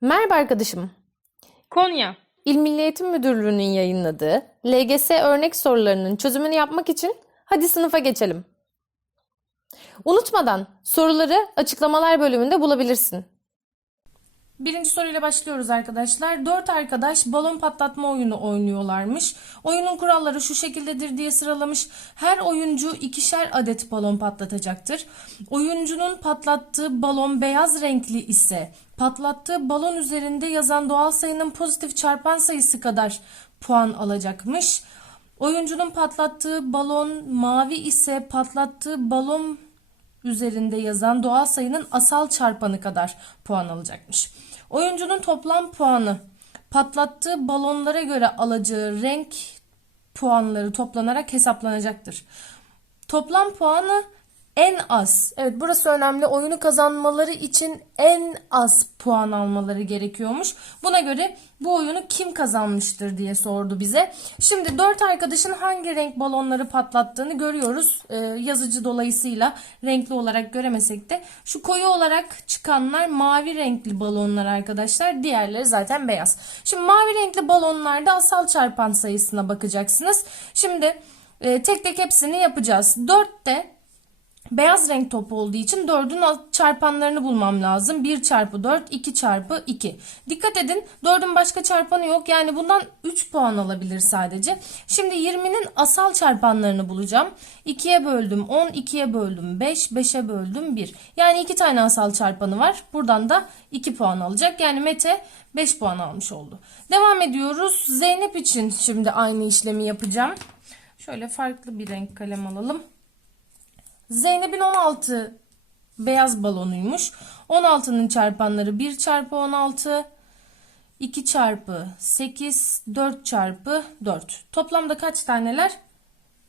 Merhaba arkadaşım. Konya. İl Milli Eğitim Müdürlüğü'nün yayınladığı LGS örnek sorularının çözümünü yapmak için hadi sınıfa geçelim. Unutmadan soruları açıklamalar bölümünde bulabilirsin. Birinci soruyla başlıyoruz arkadaşlar. Dört arkadaş balon patlatma oyunu oynuyorlarmış. Oyunun kuralları şu şekildedir diye sıralamış. Her oyuncu ikişer adet balon patlatacaktır. Oyuncunun patlattığı balon beyaz renkli ise patlattığı balon üzerinde yazan doğal sayının pozitif çarpan sayısı kadar puan alacakmış. Oyuncunun patlattığı balon mavi ise patlattığı balon üzerinde yazan doğal sayının asal çarpanı kadar puan alacakmış. Oyuncunun toplam puanı patlattığı balonlara göre alacağı renk puanları toplanarak hesaplanacaktır. Toplam puanı en az, evet burası önemli, oyunu kazanmaları için en az puan almaları gerekiyormuş. Buna göre bu oyunu kim kazanmıştır diye sordu bize. Şimdi dört arkadaşın hangi renk balonları patlattığını görüyoruz. Ee, yazıcı dolayısıyla renkli olarak göremesek de. Şu koyu olarak çıkanlar mavi renkli balonlar arkadaşlar. Diğerleri zaten beyaz. Şimdi mavi renkli balonlarda asal çarpan sayısına bakacaksınız. Şimdi e, tek tek hepsini yapacağız. 4'te Beyaz renk top olduğu için 4'ün alt çarpanlarını bulmam lazım. 1 çarpı 4, 2 çarpı 2. Dikkat edin 4'ün başka çarpanı yok. Yani bundan 3 puan alabilir sadece. Şimdi 20'nin asal çarpanlarını bulacağım. 2'ye böldüm 10, 2'ye böldüm 5, 5'e böldüm 1. Yani 2 tane asal çarpanı var. Buradan da 2 puan alacak. Yani Mete 5 puan almış oldu. Devam ediyoruz. Zeynep için şimdi aynı işlemi yapacağım. Şöyle farklı bir renk kalem alalım. Zeynep'in 16 beyaz balonuymuş. 16'nın çarpanları 1 çarpı 16, 2 çarpı 8, 4 çarpı 4. Toplamda kaç taneler?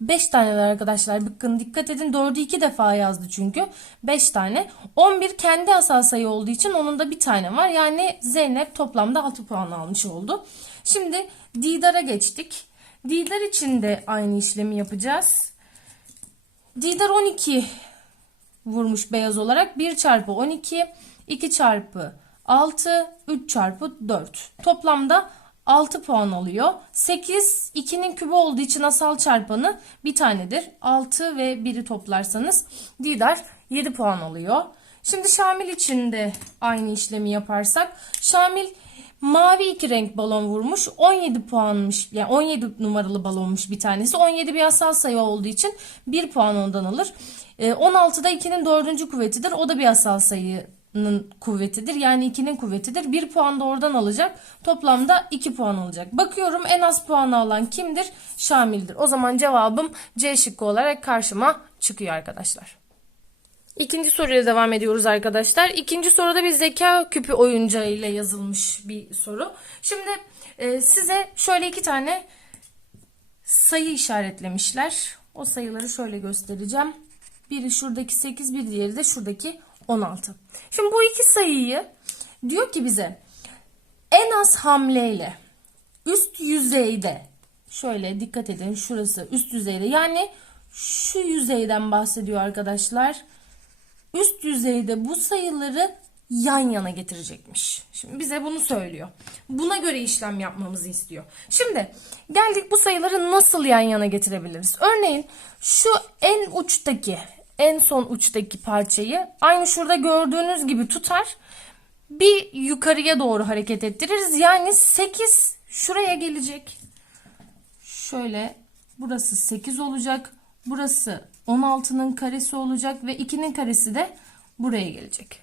5 taneler arkadaşlar. Bakın dikkat edin 4'ü 2 defa yazdı çünkü. 5 tane. 11 kendi asal sayı olduğu için onun da bir tane var. Yani Zeynep toplamda 6 puan almış oldu. Şimdi Didar'a geçtik. Didar için de aynı işlemi yapacağız. Didar 12 vurmuş beyaz olarak. 1 çarpı 12, 2 çarpı 6, 3 çarpı 4. Toplamda 6 puan alıyor. 8 2'nin kübü olduğu için asal çarpanı bir tanedir. 6 ve 1'i toplarsanız Didar 7 puan alıyor. Şimdi Şamil için de aynı işlemi yaparsak Şamil Mavi iki renk balon vurmuş. 17 puanmış. Yani 17 numaralı balonmuş bir tanesi. 17 bir asal sayı olduğu için 1 puan ondan alır. E, 16'da 2'nin 4. kuvvetidir. O da bir asal sayının kuvvetidir. Yani 2'nin kuvvetidir. 1 puan da oradan alacak. Toplamda 2 puan alacak. Bakıyorum en az puanı alan kimdir? Şamil'dir. O zaman cevabım C şıkkı olarak karşıma çıkıyor arkadaşlar. İkinci soruya devam ediyoruz arkadaşlar. İkinci soruda bir zeka küpü oyuncağı ile yazılmış bir soru. Şimdi e, size şöyle iki tane sayı işaretlemişler. O sayıları şöyle göstereceğim. Biri şuradaki 8, bir diğeri de şuradaki 16. Şimdi bu iki sayıyı diyor ki bize en az hamleyle üst yüzeyde şöyle dikkat edin şurası üst yüzeyde yani şu yüzeyden bahsediyor arkadaşlar üst yüzeyde bu sayıları yan yana getirecekmiş. Şimdi bize bunu söylüyor. Buna göre işlem yapmamızı istiyor. Şimdi geldik bu sayıları nasıl yan yana getirebiliriz? Örneğin şu en uçtaki, en son uçtaki parçayı aynı şurada gördüğünüz gibi tutar. Bir yukarıya doğru hareket ettiririz. Yani 8 şuraya gelecek. Şöyle burası 8 olacak. Burası 16'nın karesi olacak ve 2'nin karesi de buraya gelecek.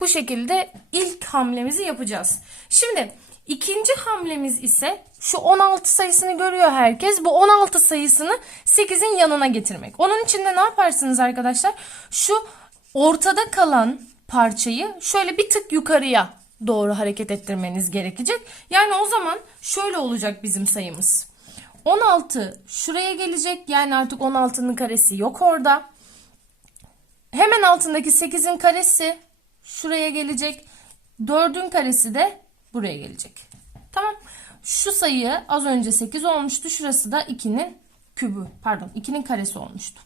Bu şekilde ilk hamlemizi yapacağız. Şimdi ikinci hamlemiz ise şu 16 sayısını görüyor herkes. Bu 16 sayısını 8'in yanına getirmek. Onun için de ne yaparsınız arkadaşlar? Şu ortada kalan parçayı şöyle bir tık yukarıya doğru hareket ettirmeniz gerekecek. Yani o zaman şöyle olacak bizim sayımız. 16 şuraya gelecek. Yani artık 16'nın karesi yok orada. Hemen altındaki 8'in karesi şuraya gelecek. 4'ün karesi de buraya gelecek. Tamam. Şu sayı az önce 8 olmuştu. Şurası da 2'nin kübü. Pardon 2'nin karesi olmuştu.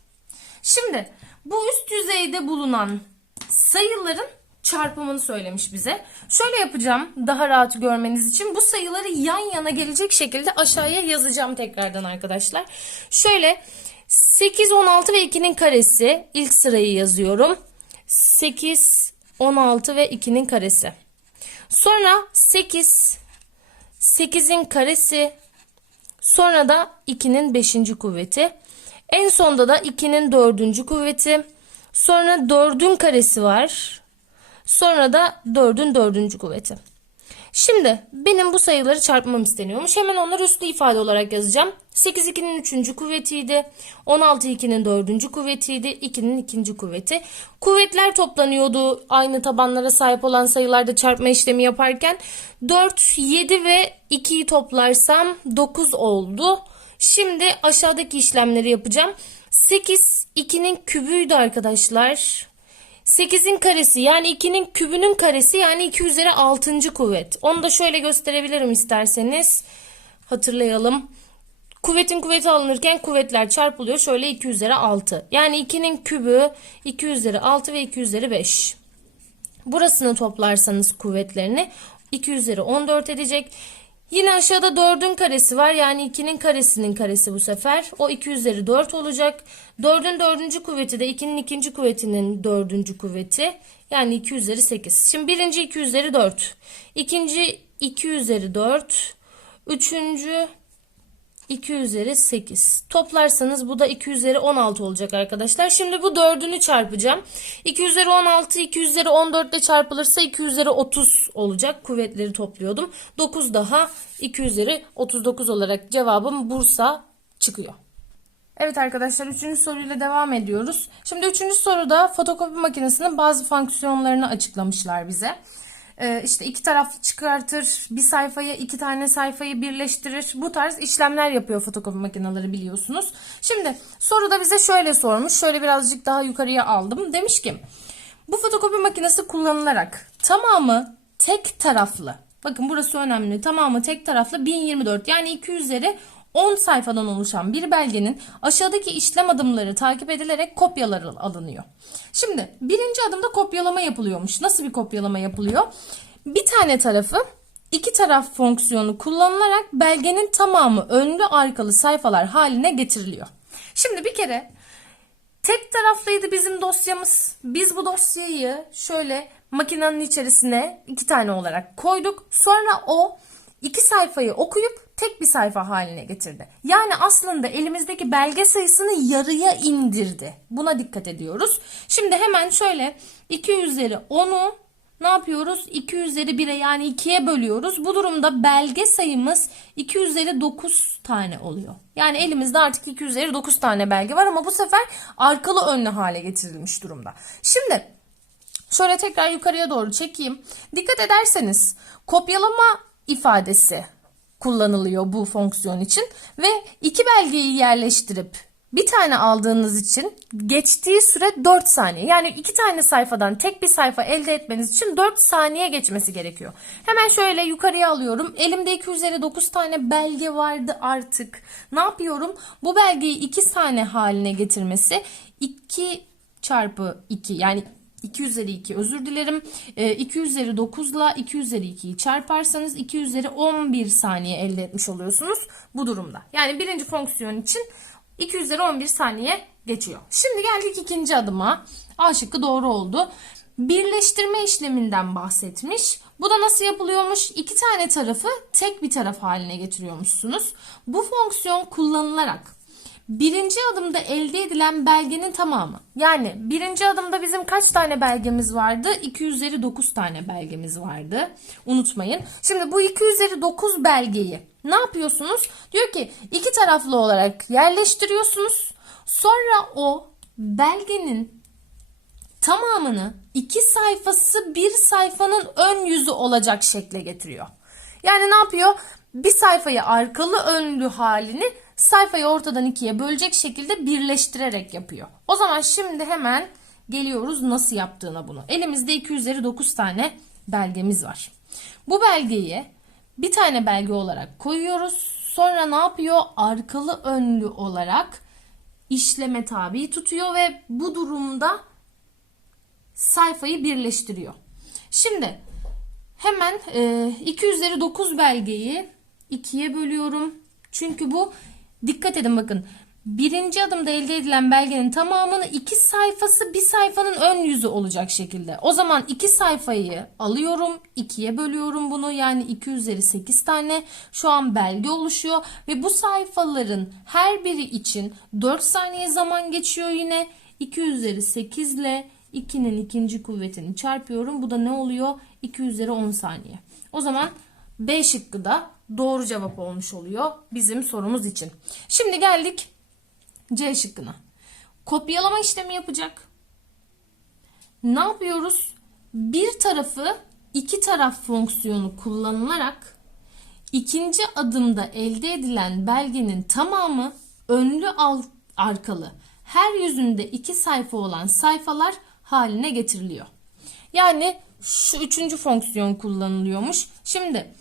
Şimdi bu üst yüzeyde bulunan sayıların çarpımını söylemiş bize. Şöyle yapacağım daha rahat görmeniz için. Bu sayıları yan yana gelecek şekilde aşağıya yazacağım tekrardan arkadaşlar. Şöyle 8, 16 ve 2'nin karesi ilk sırayı yazıyorum. 8, 16 ve 2'nin karesi. Sonra 8, 8'in karesi, sonra da 2'nin 5. kuvveti. En sonda da 2'nin 4. kuvveti. Sonra 4'ün karesi var. Sonra da 4'ün 4. kuvveti. Şimdi benim bu sayıları çarpmam isteniyormuş. Hemen onları üslü ifade olarak yazacağım. 8 2'nin 3. kuvvetiydi. 16 2'nin 4. kuvvetiydi. 2'nin 2. kuvveti. Kuvvetler toplanıyordu aynı tabanlara sahip olan sayılarda çarpma işlemi yaparken. 4, 7 ve 2'yi toplarsam 9 oldu. Şimdi aşağıdaki işlemleri yapacağım. 8 2'nin kübüydü arkadaşlar. 8'in karesi yani 2'nin kübünün karesi yani 2 üzeri 6. kuvvet. Onu da şöyle gösterebilirim isterseniz. Hatırlayalım. Kuvvetin kuvveti alınırken kuvvetler çarpılıyor. Şöyle 2 üzeri 6. Yani 2'nin kübü 2 üzeri 6 ve 2 üzeri 5. Burasını toplarsanız kuvvetlerini 2 üzeri 14 edecek. Yine aşağıda 4'ün karesi var. Yani 2'nin karesinin karesi bu sefer. O 2 üzeri 4 olacak. 4'ün 4. kuvveti de 2'nin 2. kuvvetinin 4. kuvveti. Yani 2 üzeri 8. Şimdi birinci 2 üzeri 4. İkinci 2 üzeri 4. Üçüncü 2 üzeri 8. Toplarsanız bu da 2 üzeri 16 olacak arkadaşlar. Şimdi bu dördünü çarpacağım. 2 üzeri 16 2 üzeri 14 ile çarpılırsa 2 üzeri 30 olacak. Kuvvetleri topluyordum. 9 daha 2 üzeri 39 olarak cevabım Bursa çıkıyor. Evet arkadaşlar 3. soruyla devam ediyoruz. Şimdi 3. soruda fotokopi makinesinin bazı fonksiyonlarını açıklamışlar bize. Ee, işte iki taraf çıkartır, bir sayfaya iki tane sayfayı birleştirir. Bu tarz işlemler yapıyor fotokopi makineleri biliyorsunuz. Şimdi soruda bize şöyle sormuş. Şöyle birazcık daha yukarıya aldım. Demiş ki bu fotokopi makinesi kullanılarak tamamı tek taraflı. Bakın burası önemli. Tamamı tek taraflı 1024 yani 2 üzeri 10 sayfadan oluşan bir belgenin aşağıdaki işlem adımları takip edilerek kopyaları alınıyor. Şimdi birinci adımda kopyalama yapılıyormuş. Nasıl bir kopyalama yapılıyor? Bir tane tarafı iki taraf fonksiyonu kullanılarak belgenin tamamı önlü arkalı sayfalar haline getiriliyor. Şimdi bir kere tek taraflıydı bizim dosyamız. Biz bu dosyayı şöyle makinenin içerisine iki tane olarak koyduk. Sonra o iki sayfayı okuyup tek bir sayfa haline getirdi. Yani aslında elimizdeki belge sayısını yarıya indirdi. Buna dikkat ediyoruz. Şimdi hemen şöyle 2 üzeri 10'u ne yapıyoruz? 2 üzeri 1'e yani 2'ye bölüyoruz. Bu durumda belge sayımız 2 üzeri 9 tane oluyor. Yani elimizde artık 2 üzeri 9 tane belge var ama bu sefer arkalı önlü hale getirilmiş durumda. Şimdi şöyle tekrar yukarıya doğru çekeyim. Dikkat ederseniz kopyalama ifadesi kullanılıyor bu fonksiyon için ve iki belgeyi yerleştirip bir tane aldığınız için geçtiği süre 4 saniye. Yani iki tane sayfadan tek bir sayfa elde etmeniz için 4 saniye geçmesi gerekiyor. Hemen şöyle yukarıya alıyorum. Elimde 2 üzeri 9 tane belge vardı artık. Ne yapıyorum? Bu belgeyi 2 tane haline getirmesi 2 çarpı 2 yani 2 üzeri 2 özür dilerim. 2 üzeri 9 ile 2 üzeri 2'yi çarparsanız 2 üzeri 11 saniye elde etmiş oluyorsunuz bu durumda. Yani birinci fonksiyon için 2 üzeri 11 saniye geçiyor. Şimdi geldik ikinci adıma. A şıkkı doğru oldu. Birleştirme işleminden bahsetmiş. Bu da nasıl yapılıyormuş? İki tane tarafı tek bir taraf haline getiriyormuşsunuz. Bu fonksiyon kullanılarak Birinci adımda elde edilen belgenin tamamı. Yani birinci adımda bizim kaç tane belgemiz vardı? 2 üzeri 9 tane belgemiz vardı. Unutmayın. Şimdi bu 2 üzeri 9 belgeyi ne yapıyorsunuz? Diyor ki iki taraflı olarak yerleştiriyorsunuz. Sonra o belgenin tamamını iki sayfası bir sayfanın ön yüzü olacak şekle getiriyor. Yani ne yapıyor? Bir sayfayı arkalı önlü halini sayfayı ortadan ikiye bölecek şekilde birleştirerek yapıyor. O zaman şimdi hemen geliyoruz nasıl yaptığına bunu. Elimizde 2 üzeri 9 tane belgemiz var. Bu belgeyi bir tane belge olarak koyuyoruz. Sonra ne yapıyor? Arkalı önlü olarak işleme tabi tutuyor ve bu durumda sayfayı birleştiriyor. Şimdi hemen e, 2 üzeri 9 belgeyi 2'ye bölüyorum. Çünkü bu dikkat edin bakın. Birinci adımda elde edilen belgenin tamamını iki sayfası bir sayfanın ön yüzü olacak şekilde. O zaman iki sayfayı alıyorum, ikiye bölüyorum bunu. Yani 2 üzeri 8 tane şu an belge oluşuyor. Ve bu sayfaların her biri için 4 saniye zaman geçiyor yine. 2 üzeri 8 ile 2'nin ikinci kuvvetini çarpıyorum. Bu da ne oluyor? 2 üzeri 10 saniye. O zaman B şıkkı da doğru cevap olmuş oluyor bizim sorumuz için. Şimdi geldik C şıkkına. Kopyalama işlemi yapacak. Ne yapıyoruz? Bir tarafı iki taraf fonksiyonu kullanılarak ikinci adımda elde edilen belgenin tamamı önlü alt arkalı her yüzünde iki sayfa olan sayfalar haline getiriliyor. Yani şu üçüncü fonksiyon kullanılıyormuş. Şimdi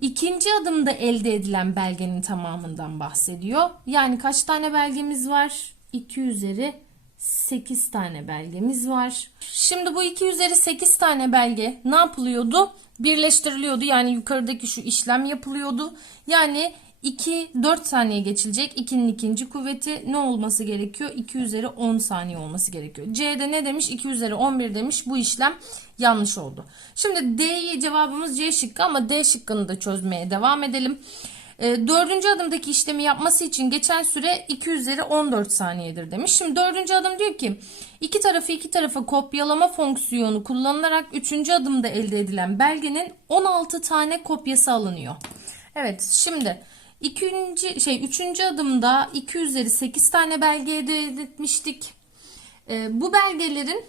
ikinci adımda elde edilen belgenin tamamından bahsediyor. Yani kaç tane belgemiz var? 2 üzeri 8 tane belgemiz var. Şimdi bu 2 üzeri 8 tane belge ne yapılıyordu? Birleştiriliyordu. Yani yukarıdaki şu işlem yapılıyordu. Yani 2 4 saniye geçilecek. 2'nin ikinci kuvveti ne olması gerekiyor? 2 üzeri 10 saniye olması gerekiyor. C'de ne demiş? 2 üzeri 11 demiş. Bu işlem yanlış oldu. Şimdi D'yi cevabımız C şıkkı ama D şıkkını da çözmeye devam edelim. E, dördüncü adımdaki işlemi yapması için geçen süre 2 üzeri 14 saniyedir demiş. Şimdi dördüncü adım diyor ki iki tarafı iki tarafa kopyalama fonksiyonu kullanılarak üçüncü adımda elde edilen belgenin 16 tane kopyası alınıyor. Evet şimdi ikinci şey üçüncü adımda 2 üzeri 8 tane belge elde etmiştik. E, bu belgelerin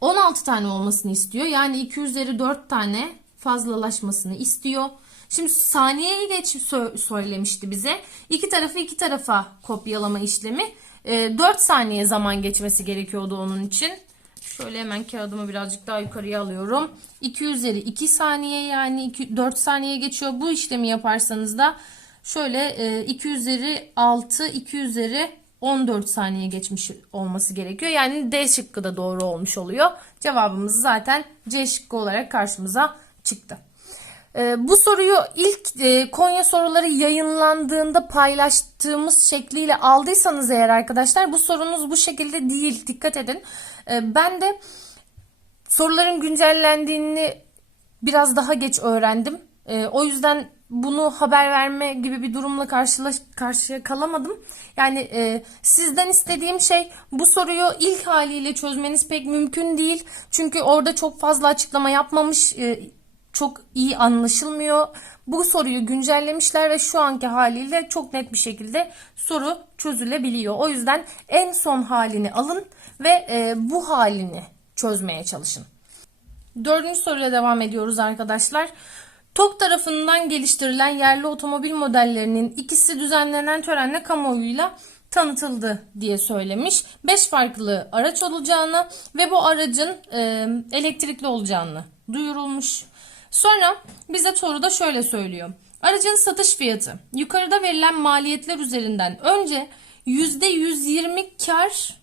16 tane olmasını istiyor. Yani 2 üzeri 4 tane fazlalaşmasını istiyor. Şimdi saniyeyi geç sö- söylemişti bize. İki tarafı iki tarafa kopyalama işlemi. E, 4 saniye zaman geçmesi gerekiyordu onun için. Şöyle hemen kağıdımı birazcık daha yukarıya alıyorum. 2 üzeri 2 saniye yani 2, 4 saniye geçiyor. Bu işlemi yaparsanız da şöyle e, 2 üzeri 6, 2 üzeri 14 saniye geçmiş olması gerekiyor. Yani D şıkkı da doğru olmuş oluyor. Cevabımız zaten C şıkkı olarak karşımıza çıktı. Ee, bu soruyu ilk e, Konya soruları yayınlandığında paylaştığımız şekliyle aldıysanız eğer arkadaşlar bu sorunuz bu şekilde değil. Dikkat edin. Ben de soruların güncellendiğini biraz daha geç öğrendim. Ee, o yüzden bunu haber verme gibi bir durumla karşılaş, karşıya kalamadım. Yani e, sizden istediğim şey bu soruyu ilk haliyle çözmeniz pek mümkün değil. Çünkü orada çok fazla açıklama yapmamış, e, çok iyi anlaşılmıyor. Bu soruyu güncellemişler ve şu anki haliyle çok net bir şekilde soru çözülebiliyor. O yüzden en son halini alın ve e, bu halini çözmeye çalışın. Dördüncü soruyla devam ediyoruz arkadaşlar. TOK tarafından geliştirilen yerli otomobil modellerinin ikisi düzenlenen törenle kamuoyuyla tanıtıldı diye söylemiş. 5 farklı araç olacağını ve bu aracın e, elektrikli olacağını duyurulmuş. Sonra bize soruda şöyle söylüyor. Aracın satış fiyatı yukarıda verilen maliyetler üzerinden önce %120 kar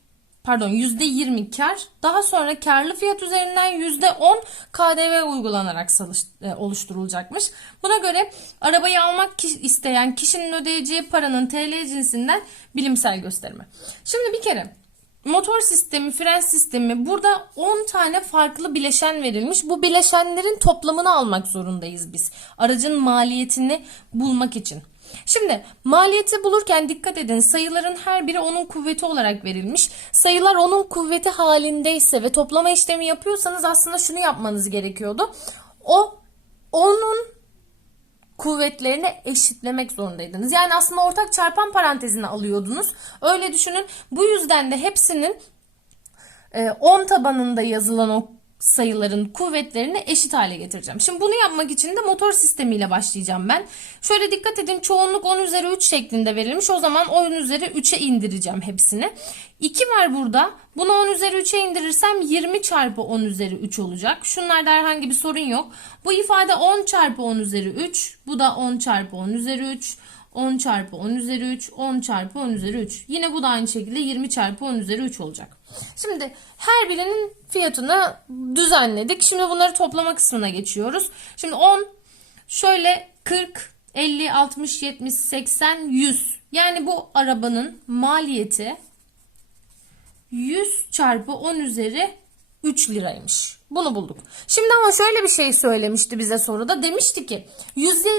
pardon %20 kar daha sonra karlı fiyat üzerinden %10 KDV uygulanarak e, oluşturulacakmış. Buna göre arabayı almak isteyen kişinin ödeyeceği paranın TL cinsinden bilimsel gösterimi. Şimdi bir kere motor sistemi, fren sistemi burada 10 tane farklı bileşen verilmiş. Bu bileşenlerin toplamını almak zorundayız biz. Aracın maliyetini bulmak için. Şimdi maliyeti bulurken dikkat edin sayıların her biri onun kuvveti olarak verilmiş. Sayılar onun kuvveti halindeyse ve toplama işlemi yapıyorsanız aslında şunu yapmanız gerekiyordu. O onun kuvvetlerini eşitlemek zorundaydınız. Yani aslında ortak çarpan parantezine alıyordunuz. Öyle düşünün. Bu yüzden de hepsinin 10 tabanında yazılan o sayıların kuvvetlerini eşit hale getireceğim. Şimdi bunu yapmak için de motor sistemiyle başlayacağım ben. Şöyle dikkat edin çoğunluk 10 üzeri 3 şeklinde verilmiş. O zaman 10 üzeri 3'e indireceğim hepsini. 2 var burada. Bunu 10 üzeri 3'e indirirsem 20 çarpı 10 üzeri 3 olacak. Şunlarda herhangi bir sorun yok. Bu ifade 10 çarpı 10 üzeri 3. Bu da 10 çarpı 10 üzeri 3. 10 çarpı 10 üzeri 3, 10 çarpı 10 üzeri 3. Yine bu da aynı şekilde 20 çarpı 10 üzeri 3 olacak. Şimdi her birinin fiyatını düzenledik. Şimdi bunları toplama kısmına geçiyoruz. Şimdi 10 şöyle 40, 50, 60, 70, 80, 100. Yani bu arabanın maliyeti 100 çarpı 10 üzeri 3 liraymış. Bunu bulduk. Şimdi ama şöyle bir şey söylemişti bize soruda. Demişti ki yüzde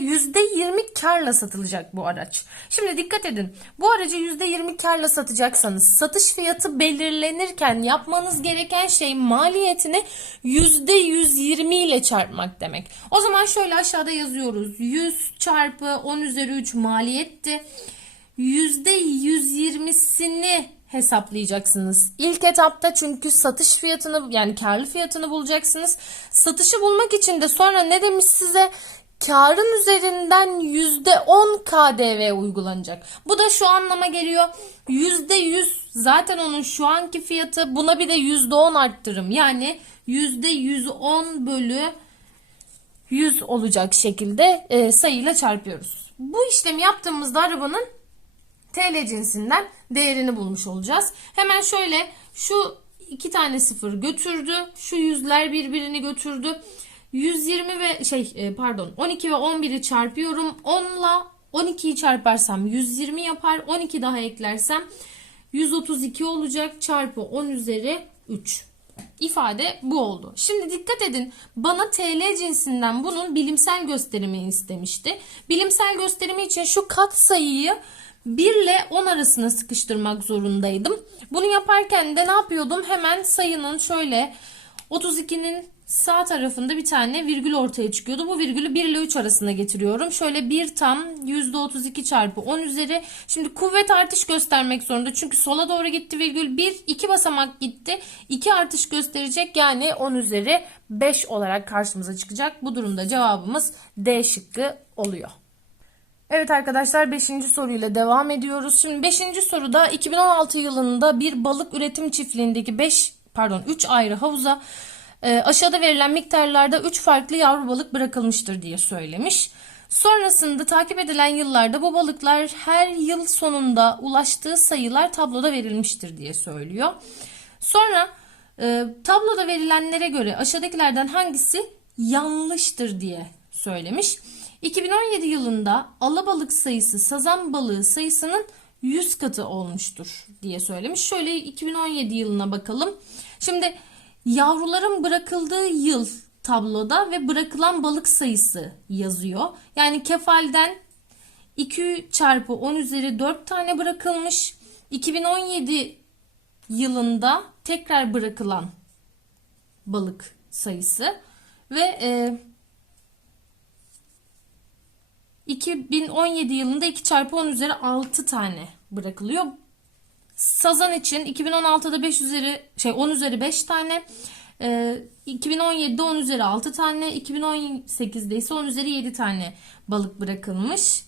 yüzde 20 karla satılacak bu araç. Şimdi dikkat edin. Bu aracı yüzde 20 karla satacaksanız satış fiyatı belirlenirken yapmanız gereken şey maliyetini yüzde 120 ile çarpmak demek. O zaman şöyle aşağıda yazıyoruz. 100 çarpı 10 üzeri 3 maliyetti. %120'sini hesaplayacaksınız. İlk etapta çünkü satış fiyatını yani karlı fiyatını bulacaksınız. Satışı bulmak için de sonra ne demiş size? Karın üzerinden %10 KDV uygulanacak. Bu da şu anlama geliyor. %100 zaten onun şu anki fiyatı buna bir de %10 arttırım. Yani %110 bölü 100 olacak şekilde e, sayıyla çarpıyoruz. Bu işlemi yaptığımızda arabanın TL cinsinden değerini bulmuş olacağız. Hemen şöyle şu iki tane sıfır götürdü. Şu yüzler birbirini götürdü. 120 ve şey e, pardon 12 ve 11'i çarpıyorum. 10 ile 12'yi çarparsam 120 yapar. 12 daha eklersem 132 olacak çarpı 10 üzeri 3. İfade bu oldu. Şimdi dikkat edin. Bana TL cinsinden bunun bilimsel gösterimi istemişti. Bilimsel gösterimi için şu kat sayıyı 1 ile 10 arasına sıkıştırmak zorundaydım. Bunu yaparken de ne yapıyordum? Hemen sayının şöyle 32'nin sağ tarafında bir tane virgül ortaya çıkıyordu. Bu virgülü 1 ile 3 arasına getiriyorum. Şöyle 1 tam %32 çarpı 10 üzeri. Şimdi kuvvet artış göstermek zorunda. Çünkü sola doğru gitti virgül 1. 2 basamak gitti. 2 artış gösterecek. Yani 10 üzeri 5 olarak karşımıza çıkacak. Bu durumda cevabımız D şıkkı oluyor. Evet arkadaşlar 5. soruyla devam ediyoruz. Şimdi 5. soruda 2016 yılında bir balık üretim çiftliğindeki 5 pardon 3 ayrı havuza e, aşağıda verilen miktarlarda 3 farklı yavru balık bırakılmıştır diye söylemiş. Sonrasında takip edilen yıllarda bu balıklar her yıl sonunda ulaştığı sayılar tabloda verilmiştir diye söylüyor. Sonra e, tabloda verilenlere göre aşağıdakilerden hangisi yanlıştır diye söylemiş. 2017 yılında alabalık sayısı sazan balığı sayısının 100 katı olmuştur diye söylemiş. Şöyle 2017 yılına bakalım. Şimdi yavruların bırakıldığı yıl tabloda ve bırakılan balık sayısı yazıyor. Yani kefalden 2 çarpı 10 üzeri 4 tane bırakılmış. 2017 yılında tekrar bırakılan balık sayısı ve e, 2017 yılında 2 çarpı 10 üzeri 6 tane bırakılıyor. Sazan için 2016'da 5 üzeri şey 10 üzeri 5 tane. E, 2017'de 10 üzeri 6 tane. 2018'de ise 10 üzeri 7 tane balık bırakılmış.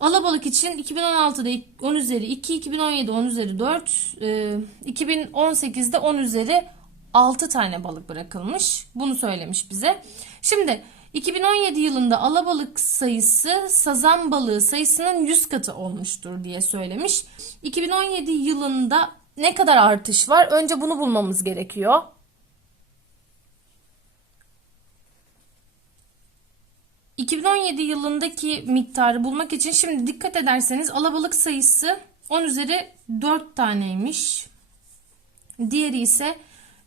Alabalık için 2016'da 10 üzeri 2, 2017'de 10 üzeri 4, e, 2018'de 10 üzeri 6 tane balık bırakılmış. Bunu söylemiş bize. Şimdi 2017 yılında alabalık sayısı sazan balığı sayısının 100 katı olmuştur diye söylemiş. 2017 yılında ne kadar artış var? Önce bunu bulmamız gerekiyor. ...2017 yılındaki miktarı bulmak için şimdi dikkat ederseniz alabalık sayısı 10 üzeri 4 taneymiş. Diğeri ise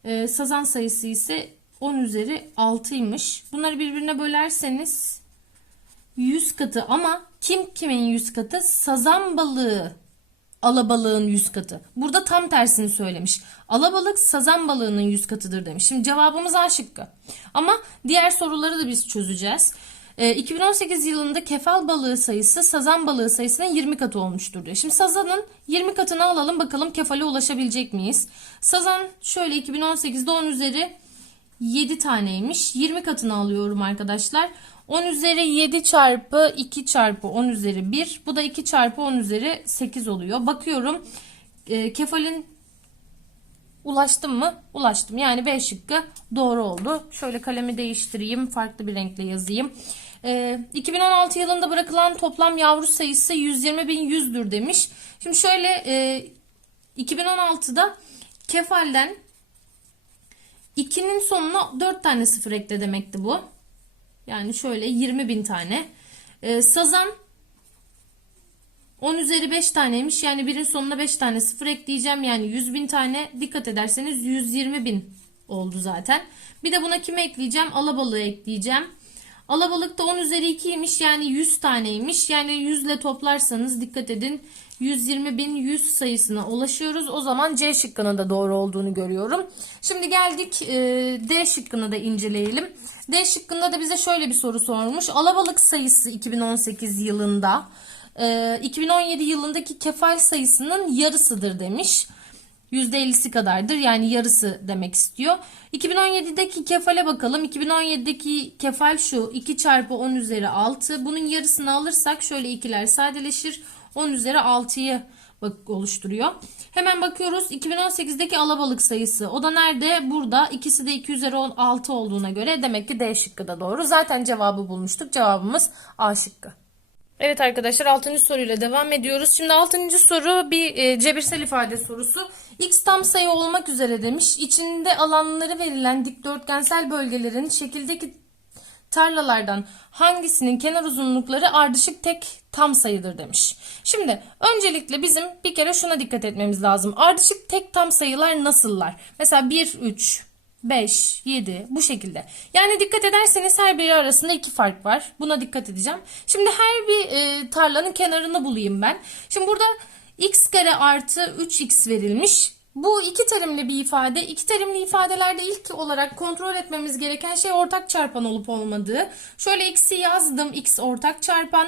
e, sazan sayısı ise 10 üzeri 6'ymış. Bunları birbirine bölerseniz 100 katı ama kim kimin 100 katı? Sazan balığı alabalığın 100 katı. Burada tam tersini söylemiş. Alabalık sazan balığının 100 katıdır demiş. Şimdi cevabımız A şıkkı. Ama diğer soruları da biz çözeceğiz. E, 2018 yılında kefal balığı sayısı sazan balığı sayısının 20 katı olmuştur diyor. Şimdi sazanın 20 katını alalım bakalım kefale ulaşabilecek miyiz? Sazan şöyle 2018'de 10 üzeri 7 taneymiş. 20 katını alıyorum arkadaşlar. 10 üzeri 7 çarpı 2 çarpı 10 üzeri 1. Bu da 2 çarpı 10 üzeri 8 oluyor. Bakıyorum e, kefalin ulaştım mı? Ulaştım. Yani B şıkkı doğru oldu. Şöyle kalemi değiştireyim. Farklı bir renkle yazayım. Ee, 2016 yılında bırakılan toplam yavru sayısı 120.100'dür demiş. Şimdi şöyle e, 2016'da kefalden 2'nin sonuna 4 tane sıfır ekle demekti bu. Yani şöyle 20.000 tane. Ee, sazan 10 üzeri 5 taneymiş. Yani birin sonuna 5 tane sıfır ekleyeceğim. Yani 100 bin tane dikkat ederseniz 120 bin oldu zaten. Bir de buna kime ekleyeceğim? Alabalığı ekleyeceğim. Alabalık da 10 üzeri 2'ymiş. Yani 100 taneymiş. Yani 100 ile toplarsanız dikkat edin. 120 bin 100 sayısına ulaşıyoruz. O zaman C şıkkının da doğru olduğunu görüyorum. Şimdi geldik e, D şıkkını da inceleyelim. D şıkkında da bize şöyle bir soru sormuş. Alabalık sayısı 2018 yılında e, 2017 yılındaki kefal sayısının yarısıdır demiş. %50'si kadardır yani yarısı demek istiyor. 2017'deki kefale bakalım. 2017'deki kefal şu 2 çarpı 10 üzeri 6. Bunun yarısını alırsak şöyle ikiler sadeleşir. 10 üzeri 6'yı bak oluşturuyor. Hemen bakıyoruz 2018'deki alabalık sayısı. O da nerede? Burada. İkisi de 2 üzeri 6 olduğuna göre demek ki D şıkkı da doğru. Zaten cevabı bulmuştuk. Cevabımız A şıkkı. Evet arkadaşlar 6. soruyla devam ediyoruz. Şimdi 6. soru bir e, cebirsel ifade sorusu. X tam sayı olmak üzere demiş. İçinde alanları verilen dikdörtgensel bölgelerin şekildeki tarlalardan hangisinin kenar uzunlukları ardışık tek tam sayıdır demiş. Şimdi öncelikle bizim bir kere şuna dikkat etmemiz lazım. Ardışık tek tam sayılar nasıllar? Mesela 1, 3, 5, 7 bu şekilde. Yani dikkat ederseniz her biri arasında iki fark var. Buna dikkat edeceğim. Şimdi her bir e, tarlanın kenarını bulayım ben. Şimdi burada x kare artı 3x verilmiş. Bu iki terimli bir ifade. İki terimli ifadelerde ilk olarak kontrol etmemiz gereken şey ortak çarpan olup olmadığı. Şöyle x'i yazdım. x ortak çarpan.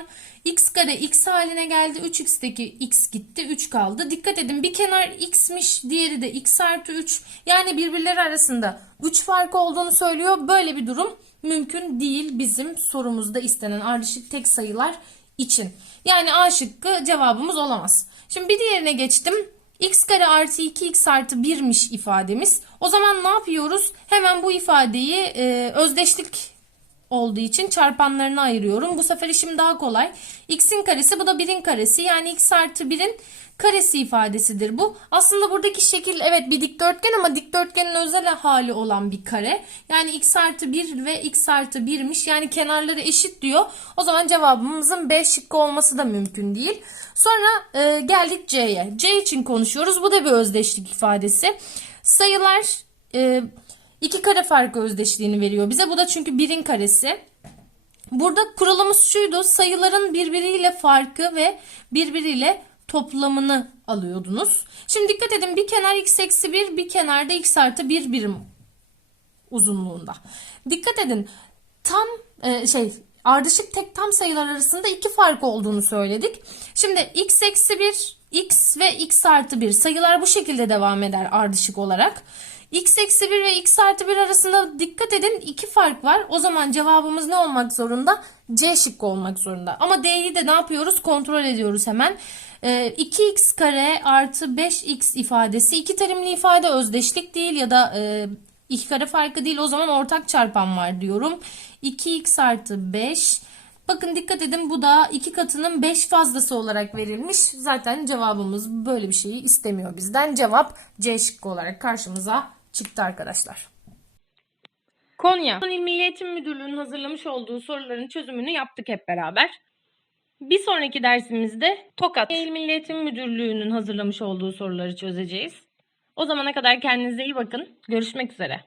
X kare x haline geldi. 3x'teki x gitti. 3 kaldı. Dikkat edin bir kenar x'miş. Diğeri de x artı 3. Yani birbirleri arasında 3 farkı olduğunu söylüyor. Böyle bir durum mümkün değil bizim sorumuzda istenen ardışık tek sayılar için. Yani A şıkkı cevabımız olamaz. Şimdi bir diğerine geçtim x kare artı 2x artı 1'miş ifademiz. O zaman ne yapıyoruz? Hemen bu ifadeyi e, özdeşlik olduğu için çarpanlarına ayırıyorum. Bu sefer işim daha kolay. x'in karesi bu da 1'in karesi. Yani x artı 1'in karesi ifadesidir bu. Aslında buradaki şekil evet bir dikdörtgen ama dikdörtgenin özel hali olan bir kare. Yani x artı 1 ve x artı 1'miş. Yani kenarları eşit diyor. O zaman cevabımızın B şıkkı olması da mümkün değil. Sonra e, geldik C'ye. C için konuşuyoruz. Bu da bir özdeşlik ifadesi. Sayılar e, iki kare farkı özdeşliğini veriyor bize. Bu da çünkü 1'in karesi. Burada kuralımız şuydu. Sayıların birbiriyle farkı ve birbiriyle toplamını alıyordunuz. Şimdi dikkat edin bir kenar x eksi 1 bir kenarda x artı 1 birim uzunluğunda. Dikkat edin tam e, şey ardışık tek tam sayılar arasında iki fark olduğunu söyledik. Şimdi x eksi 1 x ve x artı 1 sayılar bu şekilde devam eder ardışık olarak. X eksi 1 ve x artı 1 arasında dikkat edin iki fark var. O zaman cevabımız ne olmak zorunda? C şıkkı olmak zorunda. Ama D'yi de ne yapıyoruz? Kontrol ediyoruz hemen. Ee, 2x kare artı 5x ifadesi iki terimli ifade özdeşlik değil ya da e, iki kare farkı değil. O zaman ortak çarpan var diyorum. 2x artı 5 Bakın dikkat edin bu da iki katının 5 fazlası olarak verilmiş. Zaten cevabımız böyle bir şeyi istemiyor bizden. Cevap C şıkkı olarak karşımıza çıktı arkadaşlar. Konya İl Milli Eğitim Müdürlüğü'nün hazırlamış olduğu soruların çözümünü yaptık hep beraber. Bir sonraki dersimizde Tokat İl Milli Eğitim Müdürlüğü'nün hazırlamış olduğu soruları çözeceğiz. O zamana kadar kendinize iyi bakın. Görüşmek üzere.